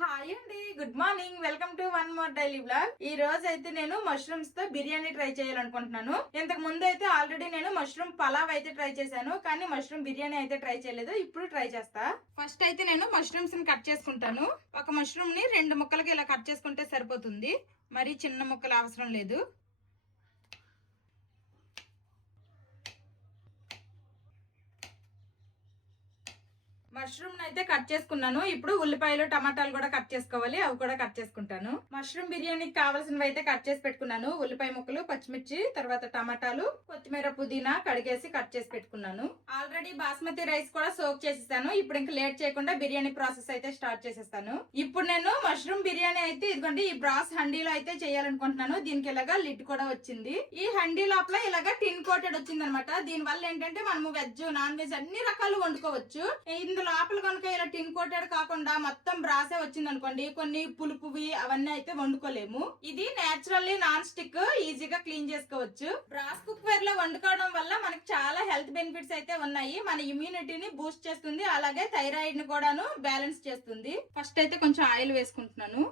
Hi అండి, good morning. Welcome to one more daily blog. ఈ రోజు అయితే నేను మష్రూమ్స్ తో బిర్యానీ ట్రై చేయాలనుకుంటున్నాను. ఇంతకు ముందు అయితే ఆల్రెడీ నేను మష్రూమ్ పలావ్ అయితే ట్రై చేశాను, కానీ మష్రూమ్ బిర్యానీ అయితే ట్రై చేయలేదు. ఇప్పుడు ట్రై చేస్తా. ఫస్ట్ అయితే నేను మష్రూమ్స్ ని కట్ చేసుకుంటాను. ఒక మష్రూమ్ ని 2 ముక్కలకి ఇలా కట్ చేసుకుంటే సరిపోతుంది, మరి చిన్న ముక్కలు అవసరం లేదు. మష్రూమ్ అయితే కట్ చేసుకున్నాను. ఇప్పుడు ఉల్లిపాయలు టమాటాలు కూడా కట్ చేసుకోవాలి, అవి కూడా కట్ చేసుకుంటాను. మష్రూమ్ బిర్యానీకి కావాల్సినవి అయితే కట్ చేసి పెట్టుకున్నాను. ఉల్లిపాయ ముక్కలు, పచ్చిమిర్చి, తర్వాత టమాటాలు, కొత్తిమీర, పుదీనా కడిగేసి కట్ చేసి పెట్టుకున్నాను. ఆల్రెడీ బాస్మతి రైస్ కూడా సోక్ చేసేస్తాను. ఇప్పుడు ఇంకా లేట్ చేయకుండా బిర్యానీ ప్రాసెస్ అయితే స్టార్ట్ చేసేస్తాను. ఇప్పుడు నేను మష్రూమ్ బిర్యానీ అయితే ఇదిగోండి ఈ బ్రాస్ హండీలో అయితే చేయాలనుకుంటున్నాను. దీనికి ఇలాగా లిడ్ కూడా వచ్చింది. ఈ హండీ లోపల ఇలాగా టిన్ కోటెడ్ వచ్చింది అనమాట. దీని వల్ల ఏంటంటే మనము వెజ్, నాన్ వెజ్ అన్ని రకాలు వండుకోవచ్చు. ఇందులో లోపల కనుక ఇలా టిన్ కోటెడ్ కాకుండా మొత్తం బ్రాసే వచ్చింది అనుకోండి, కొన్ని పులుపువి అవన్నీ అయితే వండుకోలేము. ఇది నేచురల్లీ నాన్ స్టిక్, ఈజీగా క్లీన్ చేసుకోవచ్చు. బ్రాస్ కుక్ వేర్ లో వండుకోవడం వల్ల మనకి చాలా హెల్త్ బెనిఫిట్స్ అయితే ఉన్నాయి. మన ఇమ్యూనిటీని బూస్ట్ చేస్తుంది, అలాగే థైరాయిడ్ ని కూడాను బ్యాలెన్స్ చేస్తుంది. ఫస్ట్ అయితే కొంచెం ఆయిల్ వేసుకుంటున్నాను.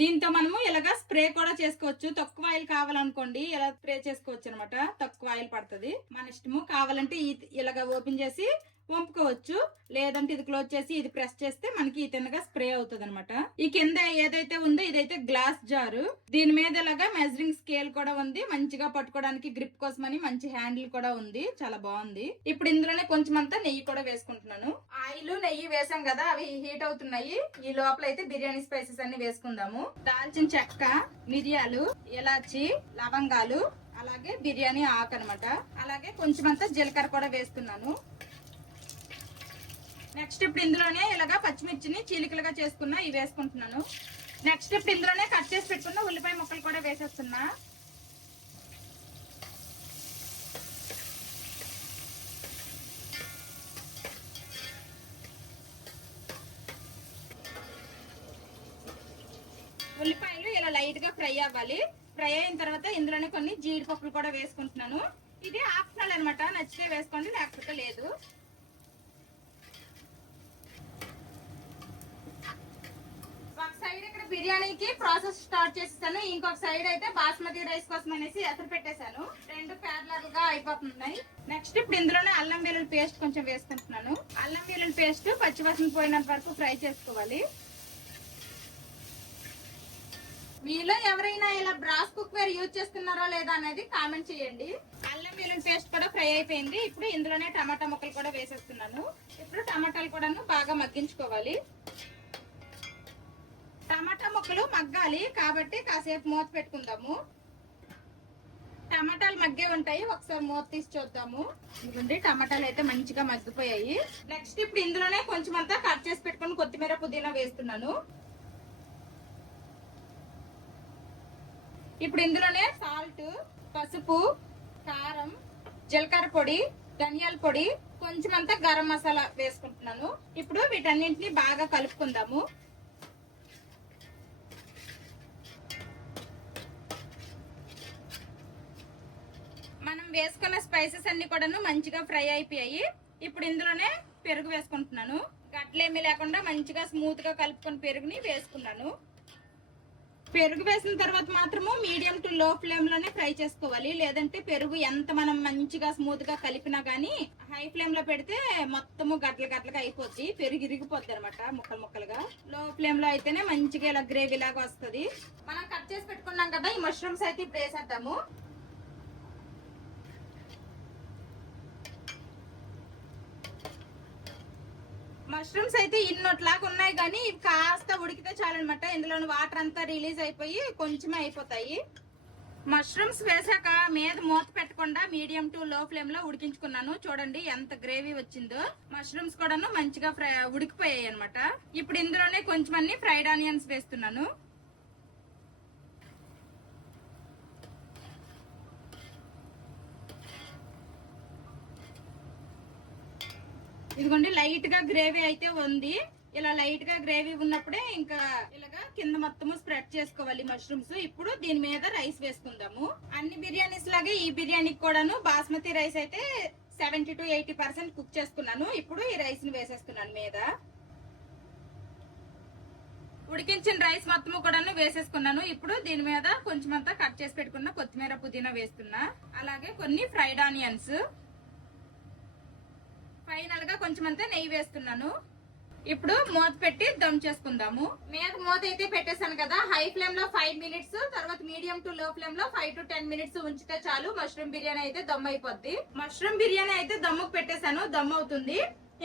దీంతో మనము ఇలాగా స్ప్రే కూడా చేసుకోవచ్చు. తక్కువ ఆయిల్ కావాలనుకోండి ఇలా స్ప్రే చేసుకోవచ్చు అనమాట. తక్కువ ఆయిల్ పడుతుంది, మన ఇష్టము. కావాలంటే ఇలాగా ఓపెన్ చేసి వంపుకోవచ్చు, లేదంటే ఇది క్లోజ్ చేసి ఇది ప్రెస్ చేస్తే మనకి ఈ తిన్నగా స్ప్రే అవుతుంది అనమాట. ఈ కింద ఏదైతే ఉందో ఇదైతే గ్లాస్ జారు. దీని మీద ఇలాగా మెజరింగ్ స్కేల్ కూడా ఉంది, మంచిగా పట్టుకోవడానికి గ్రిప్ కోసమని మంచి హ్యాండిల్ కూడా ఉంది, చాలా బాగుంది. ఇప్పుడు ఇందులోనే కొంచెం అంతా నెయ్యి కూడా వేసుకుంటున్నాను. ఆయిల్, నెయ్యి వేసాం కదా, అవి హీట్ అవుతున్నాయి. ఈ లోపల అయితే బిర్యానీ స్పైసెస్ అన్ని వేసుకుందాము. దాల్చిన చెక్క, మిరియాలు, ఇలాచి, లవంగాలు, అలాగే బిర్యానీ ఆకు అనమాట. అలాగే కొంచెం అంతా జీలకర్ర కూడా వేస్తున్నాను. నెక్స్ట్ ఇప్పుడు ఇందులోనే ఇలాగా పచ్చిమిర్చిని చీలికలుగా చేసుకున్నా ఇవి వేసుకుంటున్నాను. నెక్స్ట్ ఇప్పుడు ఇందులోనే కట్ చేసి పెట్టుకున్న ఉల్లిపాయ ముక్కలు కూడా వేసేస్తున్నా. ఉల్లిపాయలు ఇలా లైట్ గా ఫ్రై అవ్వాలి. ఫ్రై అయిన తర్వాత ఇందులోనే కొన్ని జీడిపప్పులు కూడా వేసుకుంటున్నాను. ఇది ఆప్షనల్ అనమాట, నచ్చితే వేసుకోండి, లేకపోతే లేదు. సైడ్ ఇక్కడ బిర్యానీకి ప్రాసెస్ స్టార్ట్ చేసేసాను. ఇంకొక సైడ్ అయితే బాస్మతి రైస్ కోసం అనేసి ఎసరు పెట్టేశాను. 2 ప్యారలల్ గా అయిపోతున్నాయి. నెక్స్ట్ ఇప్పుడు ఇందులోనే అల్లం వెల్లుల్లి పేస్ట్ కొంచెం వేసుకుంటున్నాను. అల్లం వెల్లుల్లి పేస్ట్ పచ్చివాసన పోయినంత వరకు ఫ్రై చేసుకోవాలి. మీలో ఎవరైనా ఇలా బ్రాస్ కుక్ వేర్ యూజ్ చేస్తున్నారో లేదా అనేది కామెంట్ చేయండి. అల్లం వెల్లుల్లి పేస్ట్ కూడా ఫ్రై అయిపోయింది. ఇప్పుడు ఇందులోనే టమాటా ముక్కలు కూడా వేసేస్తున్నాను. ఇప్పుడు టమాటాలు కూడా బాగా మగ్గించుకోవాలి. టమాటా ముక్కలు మగ్గాలి కాబట్టి కాసేపు మూత పెట్టుకుందాము. టమాటాలు మగ్గే ఉంటాయి, ఒకసారి మూత తీసి చూద్దాము. ఇదిగోండి టమాటాలు అయితే మంచిగా మగ్గిపోయాయి. నెక్స్ట్ ఇప్పుడు ఇందులోనే కొంచెం అంతా కట్ చేసి పెట్టుకుని కొత్తిమీర, పుదీనా వేస్తున్నాను. ఇప్పుడు ఇందులోనే సాల్ట్, పసుపు, కారం, జీలకర్ర పొడి, ధనియాల పొడి, కొంచెం అంతా గరం మసాలా వేసుకుంటున్నాను. ఇప్పుడు వీటన్నింటినీ బాగా కలుపుకుందాము. మనం వేసుకున్న స్పైసెస్ అన్ని కూడాను మంచిగా ఫ్రై అయిపోయాయి. ఇప్పుడు ఇందులోనే పెరుగు వేసుకుంటున్నాను. గట్లేమీ లేకుండా మంచిగా స్మూత్ గా కలుపుకొని పెరుగుని వేసుకున్నాను. పెరుగు వేసిన తర్వాత మాత్రము మీడియం టు లో ఫ్లేమ్ లోనే ఫ్రై చేసుకోవాలి, లేదంటే పెరుగు ఎంత మనం మంచిగా స్మూత్ గా కలిపినా గానీ హై ఫ్లేమ్ లో పెడితే మొత్తము గట్లగా అయిపోద్ది, పెరుగు ఇరిగిపోద్ది అనమాట ముక్కలు ముక్కలుగా. లో ఫ్లేమ్ లో అయితేనే మంచిగా ఇలా గ్రేవీ లాగా వస్తుంది. మనం కట్ చేసి పెట్టుకున్నాం కదా ఈ మష్రూమ్స్ అయితే ఇప్పుడు వేసేద్దాము. మష్రూమ్స్ అయితే ఇన్నొట్లాగా ఉన్నాయి, కానీ ఇవి కాస్త ఉడికితే చాలన్నమాట. ఇందులోని వాటర్ అంతా రిలీజ్ అయిపోయి కొంచెమే అయిపోతాయి. మష్రూమ్స్ వేసాక మీద మూత పెట్టకుండా మీడియం టు లో ఫ్లేమ్ లో ఉడికించుకున్నాను. చూడండి ఎంత గ్రేవీ వచ్చిందో. మష్రూమ్స్ కూడాను మంచిగా ఉడికిపోయాయి అనమాట. ఇప్పుడు ఇందులోనే కొంచెం అన్ని ఫ్రైడ్ ఆనియన్స్ వేస్తున్నాను. ఇదిగోండి లైట్ గా గ్రేవీ అయితే ఉంది. ఇలా లైట్ గా గ్రేవీ ఉన్నప్పుడే ఇంకా ఇలాగా కింద మొత్తము స్ప్రెడ్ చేసుకోవాలి మష్రూమ్స్. ఇప్పుడు దీని మీద రైస్ వేసుకుందాము. అన్ని బిర్యానీస్ లాగే ఈ బిర్యానీకి కూడాను బాస్మతి రైస్ అయితే 70 to 80% కుక్ చేసుకున్నాను. ఇప్పుడు ఈ రైస్ ని వేసేస్తున్నాను మీద. ఉడికించిన రైస్ మొత్తం కూడా వేసేసుకున్నాను. ఇప్పుడు దీని మీద కొంచెం అంతా కట్ చేసి పెట్టుకున్న కొత్తిమీర పుదీనా వేస్తున్నా. అలాగే కొన్ని ఫ్రైడ్ ఆనియన్స్, ఫైనల్ గా కొంచెం అంతా నెయ్యి వేస్తున్నాను. ఇప్పుడు మూత పెట్టి దమ్ చేసుకుందాము. మీద మూత అయితే పెట్టేశాను కదా. హై ఫ్లేమ్ లో 5 మినిట్స్, తర్వాత మీడియం టు లో ఫ్లేమ్ లో 5 to 10 మినిట్స్ ఉంచితే చాలు. మష్రూమ్ బిర్యానీ అయితే దమ్ అయిపోద్ది. మష్రూమ్ బిర్యానీ అయితే దమ్ముకు పెట్టేశాను, దమ్ అవుతుంది.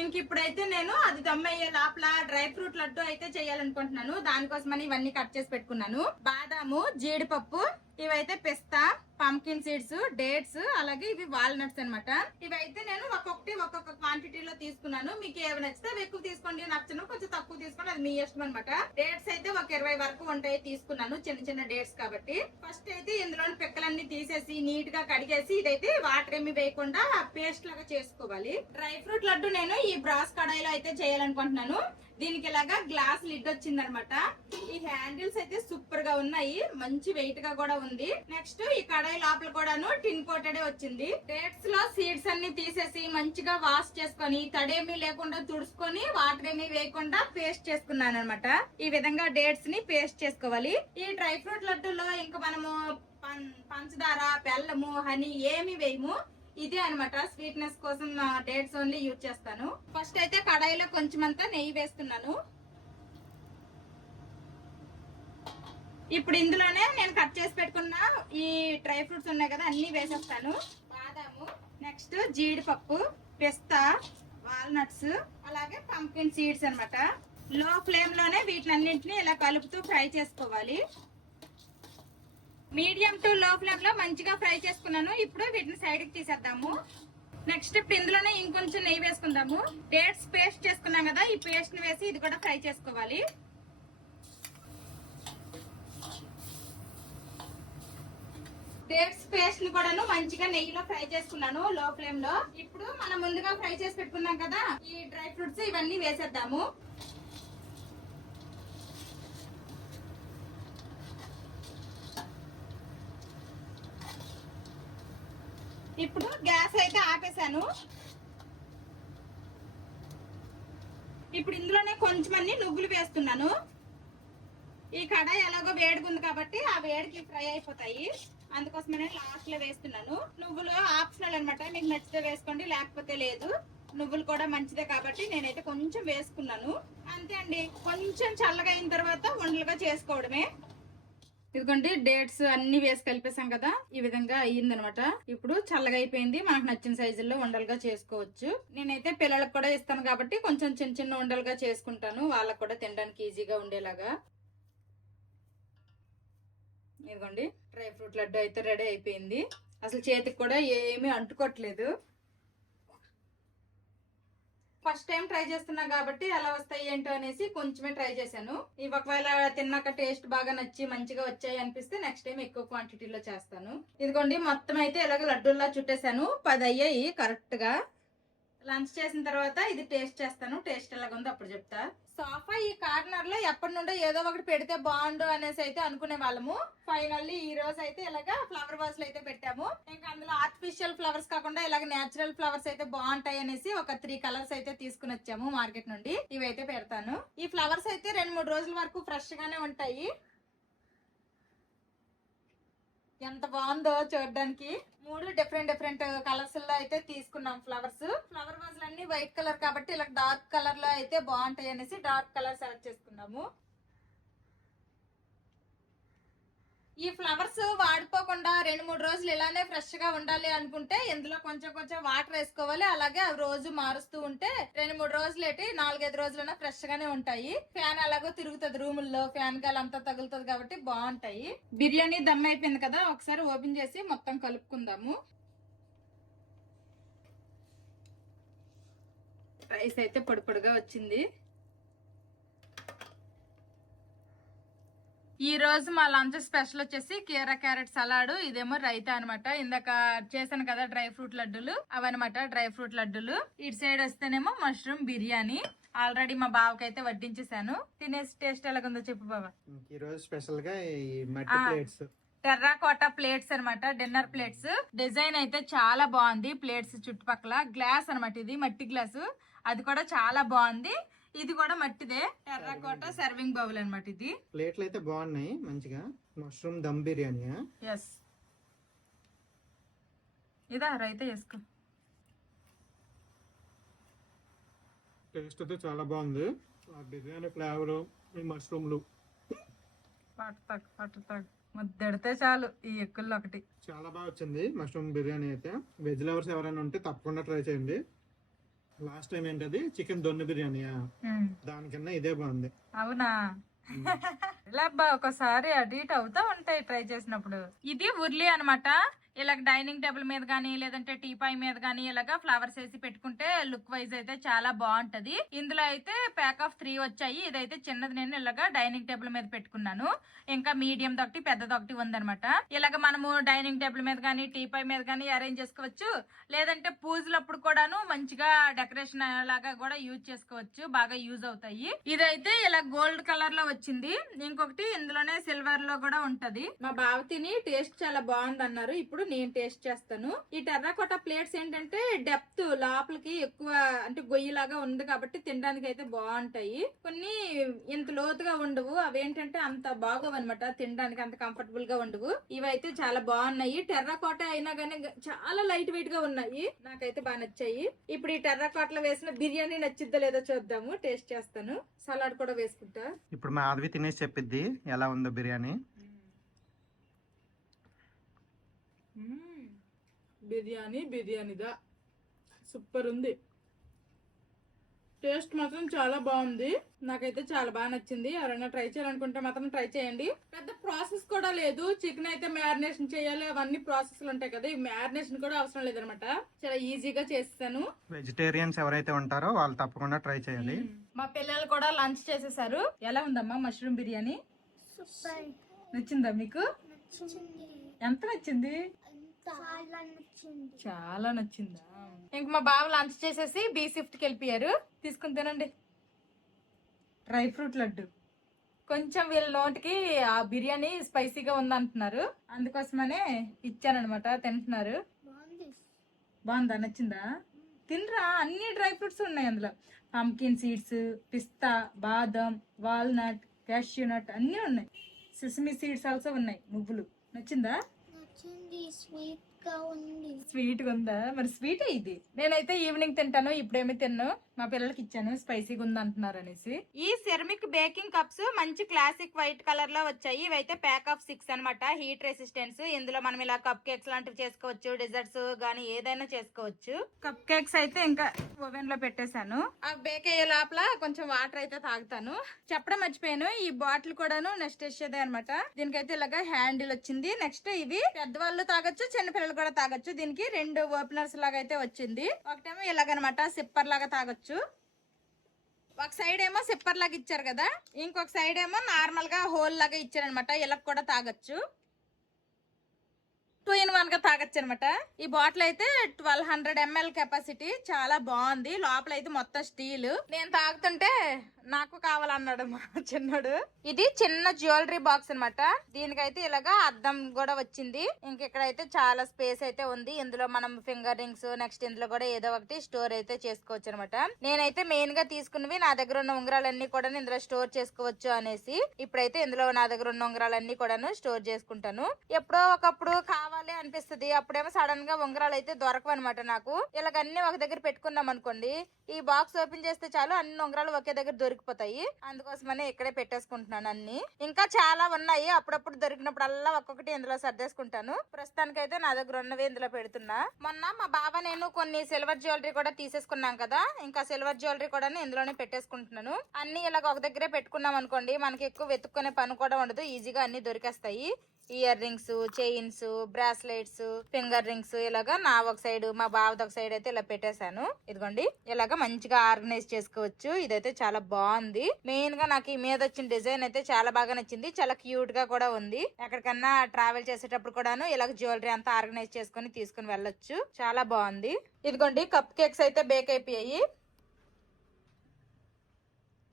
ఇంక ఇప్పుడైతే నేను అది దమ్ అయ్యే లోపల డ్రై ఫ్రూట్ లడ్డు అయితే చేయాలనుకుంటున్నాను. దానికోసమని ఇవన్నీ కట్ చేసి పెట్టుకున్నాను. బాదాము, జీడిపప్పు, ఇవైతే పిస్తా, పంకిన్ సీడ్స్, డేట్స్, అలాగే ఇవి వాల్నట్స్ అన్నమాట. ఇవైతే నేను ఒక్కొక్కటి ఒక్కొక్క క్వాంటిటీలో తీసుకున్నాను. మీకు ఏవి నచ్చితే అవి ఎక్కువ తీసుకోండి, నచ్చను కొంచెం తక్కువ తీసుకోండి, అది మీ ఇష్టం అనమాట. డేట్స్ అయితే ఒక 20 వరకు ఉంటాయి తీసుకున్నాను, చిన్న చిన్న డేట్స్ కాబట్టి. ఫస్ట్ అయితే ఇందులోని పిక్కలన్నీ తీసేసి నీట్ గా కడిగేసి ఇదైతే వాటర్ ఏమి వేయకుండా పేస్ట్ లాగా చేసుకోవాలి. డ్రై ఫ్రూట్ లడ్డు నేను ఈ బ్రాస్ కడాయిలో అయితే చేయాలనుకుంటున్నాను. దీనికి ఇలాగా గ్లాస్ లిడ్ వచ్చింది అనమాట. ఈ హ్యాండిల్స్ అయితే సూపర్ గా ఉన్నాయి, మంచి వెయిట్ గా కూడా ఉంది. నెక్స్ట్ ఈ కడాయి లోపల కూడాను టిన్ కోటెడ్ వచ్చింది. డేట్స్ లో సీడ్స్ అన్ని తీసేసి మంచిగా వాష్ చేసుకొని తడేమీ లేకుండా తుడుచుకొని వాటర్ ఏమీ వేయకుండా పేస్ట్ చేసుకున్నాను అనమాట. ఈ విధంగా డేట్స్ ని పేస్ట్ చేసుకోవాలి. ఈ డ్రై ఫ్రూట్ లడ్డూలో ఇంకా మనము పంచదార, బెల్లము, హనీ ఏమి వేయము. ఇదే అనమాట స్వీట్నెస్ కోసం డేట్స్ ఓన్లీ యూజ్ చేస్తాను. ఫస్ట్ అయితే కడాయిలో కొంచెం అంతా నెయ్యి వేస్తున్నాను. ఇప్పుడు ఇందులోనే నేను కట్ చేసి పెట్టుకున్న ఈ డ్రై ఫ్రూట్స్ ఉన్నాయి కదా, అన్ని వేసేస్తాను. బాదాము, నెక్స్ట్ జీడిపప్పు, పిస్తా, వాల్నట్స్, అలాగే పంకిన్ సీడ్స్ అన్నమాట. లో ఫ్లేమ్ లోనే వీటినన్నింటినీ ఇలా కలుపుతూ ఫ్రై చేసుకోవాలి. మీడియం టు లో ఫ్లేమ్ లో మంచిగా ఫ్రై చేసుకున్నాను. ఇప్పుడు వీటిని సైడ్ కి తీసేద్దాము. నెక్స్ట్ ఇప్పుడు ఇందులోనే ఇంకొంచెం నెయ్యి వేసుకుందాము. డేట్స్ పేస్ట్ చేసుకున్నాం కదా, ఈ పేస్ట్ ని వేసి ఇది కూడా ఫ్రై చేసుకోవాలి. డేట్స్ పేస్ట్ ని కూడాను మంచిగా నెయ్యిలో ఫ్రై చేసుకున్నాను లో ఫ్లేమ్ లో. ఇప్పుడు మనం ముందుగా ఫ్రై చేసి పెట్టుకున్నాం కదా ఈ డ్రై ఫ్రూట్స్, ఇవన్నీ వేసేద్దాము. ఇప్పుడు గ్యాస్ అయితే ఆపేసాను. ఇప్పుడు ఇందులోనే కొంచెం అన్ని నువ్వులు వేస్తున్నాను. ఈ కడాయి ఎలాగో వేడిగుంది కాబట్టి ఆ వేడికి ఫ్రై అయిపోతాయి, అందుకోసమనే లాస్ట్ లో వేస్తున్నాను. నువ్వులు ఆప్షనల్ అనమాట, మీకు నచ్చితే వేసుకోండి లేకపోతే లేదు. నువ్వులు కూడా మంచిదే కాబట్టి నేనైతే కొంచెం వేసుకున్నాను. అంతే అండి, కొంచెం చల్లగా అయిన తర్వాత ఉండలుగా చేసుకోవడమే. ఇదిగోండి డేట్స్ అన్ని వేసి కలిపేసాం కదా, ఈ విధంగా అయ్యిందనమాట. ఇప్పుడు చల్లగా అయిపోయింది, మనకు నచ్చిన సైజుల్లో ఉండలుగా చేసుకోవచ్చు. నేనైతే పిల్లలకు కూడా ఇస్తాను కాబట్టి కొంచెం చిన్న చిన్న ఉండలుగా చేసుకుంటాను, వాళ్ళకు కూడా తినడానికి ఈజీగా ఉండేలాగా. ఇదిగోండి డ్రై ఫ్రూట్ లడ్డు అయితే రెడీ అయిపోయింది. అసలు చేతికి కూడా ఏమీ అంటుకోవట్లేదు. ఫస్ట్ టైం ట్రై చేస్తున్నా కాబట్టి ఎలా వస్తాయి ఏంటో అనేసి కొంచెమే ట్రై చేశాను. ఇవి ఒకవేళ తిన్నాక టేస్ట్ బాగా నచ్చి మంచిగా వచ్చాయి అనిపిస్తే నెక్స్ట్ టైం ఎక్కువ క్వాంటిటీలో చేస్తాను. ఇదిగోండి మొత్తం అయితే ఇలాగ లడ్డూల్లా చుట్టేసాను. 10 అయ్యాయి కరెక్ట్ గా. లంచ్ చేసిన తర్వాత ఇది టేస్ట్ చేస్తాను, టేస్ట్ ఎలాగుందో అప్పుడు చెప్తా. సోఫా ఈ కార్నర్ లో ఎప్పటి నుండో ఏదో ఒకటి పెడితే బాగుండు అనేసి అయితే అనుకునే వాళ్ళము. ఫైనల్లీ ఈ రోజు అయితే ఇలాగా ఫ్లవర్ వాజ్ లో అయితే పెట్టాము. ఇంకా అందులో ఆర్టిఫిషియల్ ఫ్లవర్స్ కాకుండా ఇలాగ నేచురల్ ఫ్లవర్స్ అయితే బాగుంటాయి అనేసి ఒక 3 కలర్స్ అయితే తీసుకుని వచ్చాము మార్కెట్ నుండి. ఇవైతే పెడతాను. ఈ ఫ్లవర్స్ అయితే 2-3 రోజుల వరకు ఫ్రెష్ గానే ఉంటాయి. ఎంత బాగుందో చూడడానికి. 3 డిఫరెంట్ కలర్స్ లో అయితే తీసుకున్నాం ఫ్లవర్స్. ఫ్లవర్ వాజ్ అన్ని వైట్ కలర్ కాబట్టి ఇలా డార్క్ కలర్ లో అయితే బాగుంటాయి అనేసి డార్క్ కలర్ సెలెక్ట్ చేసుకున్నాము. ఈ ఫ్లవర్స్ వాడిపోకుండా 2-3 రోజులు ఇలానే ఫ్రెష్ గా ఉండాలి అనుకుంటే ఇందులో కొంచెం కొంచెం వాటర్ వేసుకోవాలి. అలాగే అవి రోజు మారుస్తూ ఉంటే 2-3 రోజులు ఏంటి 4-5 రోజులైనా ఫ్రెష్ గానే ఉంటాయి. ఫ్యాన్ అలాగో తిరుగుతుంది రూముల్లో, ఫ్యాన్ గాలి అంతా తగులుతుంది కాబట్టి బాగుంటాయి. బిర్యానీ దమ్ అయిపోయింది కదా, ఒకసారి ఓపెన్ చేసి మొత్తం కలుపుకుందాము. రైస్ అయితే పొడి పొడిగా వచ్చింది. ఈ రోజు మా లంచ్ స్పెషల్ వచ్చేసి కీరా క్యారెట్ సలాడ్, ఇదేమో రైతా అనమాట. ఇందాక చేశాను కదా డ్రై ఫ్రూట్ లడ్డూలు, అవన్నమాట డ్రై ఫ్రూట్ లడ్డూలు. ఇటు సైడ్ వస్తేనేమో మష్రూమ్ బిర్యానీ. ఆల్రెడీ మా బావకి అయితే వడ్డించేసాను. తినేసి టేస్ట్ ఎలాగుందో చెప్పు బాబా. ఈ రోజు స్పెషల్ గా మట్టి ప్లేట్స్, టెర్రాకోటా ప్లేట్స్ అనమాట, డిన్నర్ ప్లేట్స్. డిజైన్ అయితే చాలా బాగుంది. ప్లేట్స్ చుట్టుపక్కల గ్లాస్ అనమాట, ఇది మట్టి గ్లాసు, అది కూడా చాలా బాగుంది. ఇది కూడా మట్టిదే, టెర్రకోట సర్వింగ్ బౌల్ అన్నమాట ఇది. ప్లేట్లు అయితే బాగున్నాయి మంచిగా. మష్రూమ్ దమ్ బిర్యానీ. ఎస్, ఇదా రైతే వేసుకో. టేస్ట్ అయితే చాలా బాగుంది. ఆ బిర్యానీ ఫ్లేవర్, ఈ మష్రూమ్లు పట్టుతాకు ముద్దెడితే చాలు ఈ ఎక్కుల్లో ఒకటి. చాలా బాగా వచ్చింది మష్రూమ్ బిర్యానీ అయితే. వెజ్ లవర్స్ ఎవరైనా ఉంటే తప్పకుండా ట్రై చేయండి. లాస్ట్ టైం ఏంటది చికెన్ దొన్నె బిర్యానీయా, దానికన్నా ఇదే బాగుంది. అవునా? ఇలా ఒకసారి అటు ఇటు అవుతా ఉంటాయి ట్రై చేసినప్పుడు. ఇది ఉర్లి అన్నమాట. ఇలా డైనింగ్ టేబుల్ మీద కానీ లేదంటే టీపాయ్ మీద కానీ ఇలాగా ఫ్లవర్స్ వేసి పెట్టుకుంటే లుక్ వైజ్ అయితే చాలా బాగుంటది. ఇందులో అయితే ప్యాక్ ఆఫ్ 3 వచ్చాయి. ఇదైతే చిన్నది, నేను ఇలాగా డైనింగ్ టేబుల్ మీద పెట్టుకున్నాను. ఇంకా మీడియం ఒకటి పెద్దది ఒకటి ఉందన్నమాట. ఇలాగ మనము డైనింగ్ టేబుల్ మీద కానీ టీపాయ్ మీద కానీ అరేంజ్ చేసుకోవచ్చు. లేదంటే పూజలప్పుడు కూడాను మంచిగా డెకరేషన్ లాగా కూడా యూజ్ చేసుకోవచ్చు. బాగా యూజ్ అవుతాయి. ఇదైతే ఇలా గోల్డ్ కలర్ లో వచ్చింది. ఇంకొకటి ఇందులోనే సిల్వర్ లో కూడా ఉంటది. మా బావ తిని టేస్ట్ చాలా బాగుంది అన్నారు. ఇప్పుడు నేను టేస్ట్ చేస్తాను. ఈ టెర్రకోట ప్లేట్స్ ఏంటంటే డెప్త్ లోపలికి ఎక్కువ, అంటే గొయ్యిలాగా ఉంది కాబట్టి తినడానికి అయితే బాగుంటాయి. కొన్ని ఇంత లోతుగా ఉండవు, అవేంటంటే అంత బాగోవు అనమాట, తినడానికి అంత కంఫర్టబుల్ గా ఉండవు. ఇవైతే చాలా బాగున్నాయి. టెర్రకోట అయినా కానీ చాలా లైట్ వెయిట్ గా ఉన్నాయి. నాకైతే బాగా నచ్చాయి. ఇప్పుడు ఈ టెర్రకోటలో వేసిన బిర్యానీ నచ్చిద్దో లేదో చూద్దాము. టేస్ట్ చేస్తాను. సలాడ్ కూడా వేసుకుంటా. ఇప్పుడు మా ఆదవి తినేసి చెప్పిద్ది ఎలా ఉందో బిర్యానీ. బిర్యానీదా సూపర్ ఉంది. టేస్ట్ మాత్రం చాలా బాగుంది. నాకైతే చాలా బాగా నచ్చింది. ఎవరైనా ట్రై చేయాలనుకుంటే మాత్రం ట్రై చేయండి. పెద్ద ప్రాసెస్ కూడా లేదు. చికెన్ అయితే మ్యారినేషన్ చేయాలి, అవన్నీ ప్రాసెస్లు ఉంటాయి కదా. ఈ మ్యారినేషన్ కూడా అవసరం లేదనమాట. చాలా ఈజీగా చేస్తాను. వెజిటేరియన్స్ ఎవరైతే ఉంటారో వాళ్ళు తప్పకుండా ట్రై చేయాలి. మా పిల్లలు కూడా లంచ్ చేసేసారు. ఎలా ఉందమ్మా మష్రూమ్ బిర్యానీ? నచ్చిందా మీకు? ఎంత నచ్చింది? చాలా నచ్చిందా? ఇంక మా బావ లంచ్ చేసేసి బీ షిఫ్ట్ కి వెళ్ళిపోయారు. తీసుకుని తినండి. డ్రై ఫ్రూట్ లడ్డు కొంచెం వీళ్ళ నోటికి ఆ బిర్యానీ స్పైసీగా ఉందంటున్నారు, అందుకోసమనే ఇచ్చానమాట. తింటున్నారు. బాగుందా? నచ్చిందా? తినరా, అన్ని డ్రై ఫ్రూట్స్ ఉన్నాయి అందులో. పంకిన్ సీడ్స్, పిస్తా, బాదం, వాల్నట్, క్యాష్యూ నట్ అన్నీ ఉన్నాయి. సిసమి సీడ్స్ ఆల్సో ఉన్నాయి, నువ్వులు. నచ్చిందా? స్వీట్ గా ఉందా? మరి స్వీట్ ఇది. నేనైతే ఈవినింగ్ తింటాను, ఇప్పుడేమి తిన్ను. మా పిల్లలకి ఇచ్చాను, స్పైసీగా ఉంది అంటున్నారు అనేసి. ఈ సెరమిక్ బేకింగ్ కప్స్ మంచి క్లాసిక్ వైట్ కలర్ లో వచ్చాయి. ఇవైతే ప్యాక్ ఆఫ్ 6 అన్నమాట. Heat resistance. ఇందులో మనం ఇలా కప్ కేక్స్ లాంటివి చేసుకోవచ్చు, డెజర్ట్స్ గానీ ఏదైనా చేసుకోవచ్చు. కప్ కేక్స్ అయితే ఇంకా ఓవెన్ లో పెట్టేశాను. ఆ బేక్ అయ్యే లోపల కొంచెం వాటర్ అయితే తాగుతాను. చెప్పడం మర్చిపోయాను, ఈ బాటిల్ కూడాను నెక్స్ట్ వచ్చేదే అనమాట. దీనికైతే ఇలాగా హ్యాండిల్ వచ్చింది. నెక్స్ట్ ఇవి పెద్దవాళ్ళు తాగొచ్చు, చిన్నపిల్లలు కూడా తాగొచ్చు. దీనికి 2 ఓపెనర్స్ లాగా అయితే వచ్చింది. ఒకటేమో ఇలాగనమాట సిప్పర్ లాగా తాగొచ్చు. ఒక సైడ్ ఏమో సిప్పర్ లాగా ఇచ్చారు కదా, ఇంకొక సైడ్ ఏమో నార్మల్ గా హోల్ లాగా ఇచ్చారనమాట. ఇలా కూడా తాగొచ్చు. 2 in 1 గా తాగొచ్చు అనమాట. ఈ బాటిల్ అయితే 1200 ml కెపాసిటీ. చాలా బాగుంది. లోపల అయితే మొత్తం స్టీల్. నేను తాగుతుంటే నాకు కావాలన్నాడు మా చిన్నడు. ఇది చిన్న జ్యువెలరీ బాక్స్ అన్నమాట. దీనికైతే ఇలాగా అద్దం కూడా వచ్చింది. ఇంకెక్కడైతే చాలా స్పేస్ అయితే ఉంది. ఇందులో మనం ఫింగర్ రింగ్స్, నెక్స్ట్ ఇందులో కూడా ఏదో ఒకటి స్టోర్ అయితే చేసుకోవచ్చు అనమాట. నేనైతే మెయిన్ గా తీసుకున్నవి నా దగ్గర ఉన్న ఉంగరాలన్నీ కూడా ఇందులో స్టోర్ చేసుకోవచ్చు అనేసి ఇప్పుడైతే ఇందులో నా దగ్గర ఉన్న ఉంగరాలన్నీ కూడాను స్టోర్ చేసుకుంటాను. ఎప్పుడో ఒకప్పుడు కావాలి అనిపిస్తుంది. అప్పుడేమో సడన్ గా ఉంగరాలు అయితే దొరకవు అనమాట నాకు. ఇలాగన్నీ ఒక దగ్గర పెట్టుకున్నాం అనుకోండి, ఈ బాక్స్ ఓపెన్ చేస్తే చాలు అన్ని ఉంగరాలు ఒకే దగ్గర దొరికిపోతాయి. అందుకోసమనే ఇక్కడే పెట్టేసుకుంటున్నాను అన్ని. ఇంకా చాలా ఉన్నాయి. అప్పుడప్పుడు దొరికినప్పుడల్లా ఒక్కొక్కటి ఇందులో సర్దేసుకుంటాను. ప్రస్తుతానికైతే నా దగ్గర ఉన్నవి ఇందులో పెడుతున్నా. మొన్న మా బావ నేను కొన్ని సిల్వర్ జ్యువెలరీ కూడా తీసేసుకున్నాం కదా, ఇంకా సిల్వర్ జ్యువెలరీ కూడా ఇందులోనే పెట్టేసుకుంటున్నాను. అన్ని ఇలాగ ఒక దగ్గరే పెట్టుకున్నాం అనుకోండి, మనకి ఎక్కువ వెతుక్కునే పని కూడా ఉండదు. ఈజీగా అన్ని దొరికేస్తాయి. Ear rings, chains, bracelets, finger rings ఇలాగా నా ఒక సైడ్, మా బావది ఒక సైడ్ అయితే ఇలా పెట్టేశాను. ఇదిగోండి, ఇలాగా మంచిగా ఆర్గనైజ్ చేసుకోవచ్చు. ఇదైతే చాలా బాగుంది. మెయిన్ గా నాకు ఈ మీద వచ్చిన డిజైన్ అయితే చాలా బాగా నచ్చింది. చాలా క్యూట్ గా కూడా ఉంది. ఎక్కడికన్నా ట్రావెల్ చేసేటప్పుడు కూడాను ఇలాగ జ్యువెలరీ అంతా ఆర్గనైజ్ చేసుకుని తీసుకుని వెళ్ళొచ్చు. చాలా బాగుంది. ఇదిగోండి, కప్ కేక్స్ అయితే బేక్ అయిపోయాయి.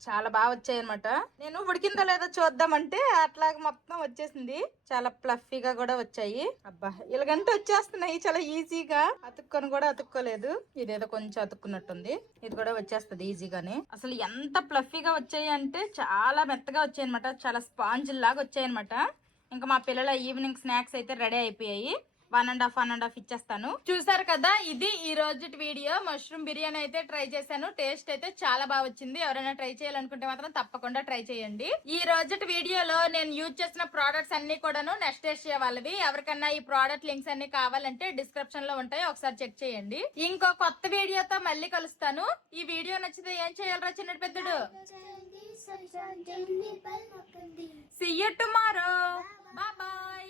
చాలా బాగా వచ్చాయి అనమాట. నేను ఉడికిందో లేదో చూద్దామంటే అట్లాగ మొత్తం వచ్చేసింది. చాలా ప్లఫీగా కూడా వచ్చాయి. అబ్బా ఇలాగంటే వచ్చేస్తున్నాయి చాలా ఈజీగా. అతుక్కొని కూడా అతుక్కోలేదు. ఇదేదో కొంచెం అతుక్కున్నట్టుంది. ఇది కూడా వచ్చేస్తుంది ఈజీగానే. అసలు ఎంత ప్లఫీగా వచ్చాయి అంటే చాలా మెత్తగా వచ్చాయి అనమాట. చాలా స్పాంజ్ లాగా వచ్చాయి అనమాట. ఇంకా మా పిల్లల ఈవినింగ్ స్నాక్స్ అయితే రెడీ అయిపోయాయి. 1.5 ఇచ్చేస్తాను. చూసారు కదా, ఇది ఈ రోజు వీడియో. మష్రూమ్ బిర్యానీ అయితే ట్రై చేశాను. టేస్ట్ అయితే చాలా బాగా వచ్చింది. ఎవరైనా ట్రై చేయాలనుకుంటే మాత్రం తప్పకుండా ట్రై చేయండి. ఈ రోజు వీడియోలో నేను యూజ్ చేసిన ప్రోడక్ట్స్ అన్ని కూడాను నెక్స్ట్ ఏషియా వాళ్ళవి. ఎవరికన్నా ఈ ప్రోడక్ట్ లింక్స్ అన్ని కావాలంటే డిస్క్రిప్షన్ లో ఉంటాయి, ఒకసారి చెక్ చేయండి. ఇంకో కొత్త వీడియోతో మళ్ళీ కలుస్తాను. ఈ వీడియో నచ్చితే ఏం చేయాలరా చిన్న పెద్దడు? See you tomorrow. Bye bye.